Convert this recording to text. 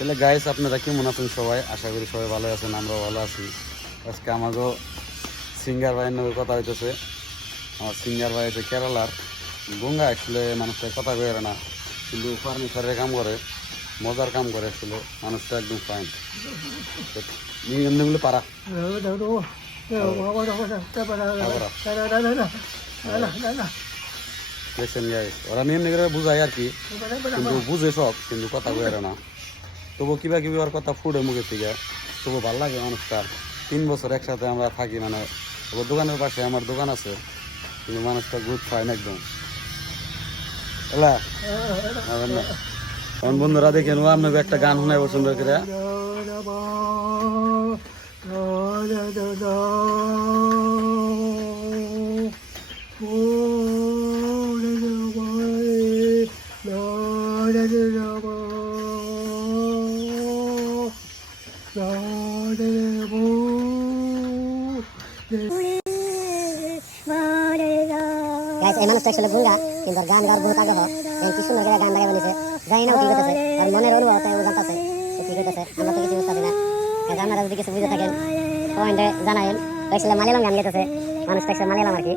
তাহলে গাইস আপনারা কেমন আছেন সবাই? আশা করি সবাই ভালো আছেন, আমরাও ভালো আছি। আজকে আমাকেও সিঙ্গার ভাইয়ের নামে কথা হইতেছে। আমার সিঙ্গার ভাই হচ্ছে কেরালার। গঙ্গা আসলে মানুষটা কথা কয়ে না, কিন্তু ফার্নিচারের কাম করে, মজার কাম করে। আসলে মানুষটা একদম ফাইন। এমনিগুলো পারা দেখছেন গাইস, ওরা নিয়ম করে বুঝায় আর কি, কিন্তু বুঝে সব, কিন্তু কথা কয়ে না। তবু কিবা কিবি ওর কথা ফুটে মুখে থেকে, তবু ভাল লাগে মানুষটা। 3 বছর একসাথে আমরা থাকি, মানে ওর দোকানের পাশে আমার দোকান আছে, কিন্তু মানুষটা গুড ফাইন একদম। এলা এখন বন্ধুরা দেখেন, ও আপনাকে একটা গান শোনায় পছন্দ করে। গাইস এই মানুষটা আসলে গুঙ্গা, কিন্তু গান গাওয়ার বহুত আগ্রহ। কি সুন্দর করে গান গাইয়া বলেছে, জানি না কি করতেছে, আর মনের অনুভব তাই ও জানতেছে কি করতেছে। আমরা তো কিছু বুঝতেছি না। আপনারা যদি কিছু বুঝে থাকেন কমেন্টে জানাবেন। আসলে মালায়ালাম গান গাইতেছে, মানুষটা আসলে মালায়ালাম আর কি।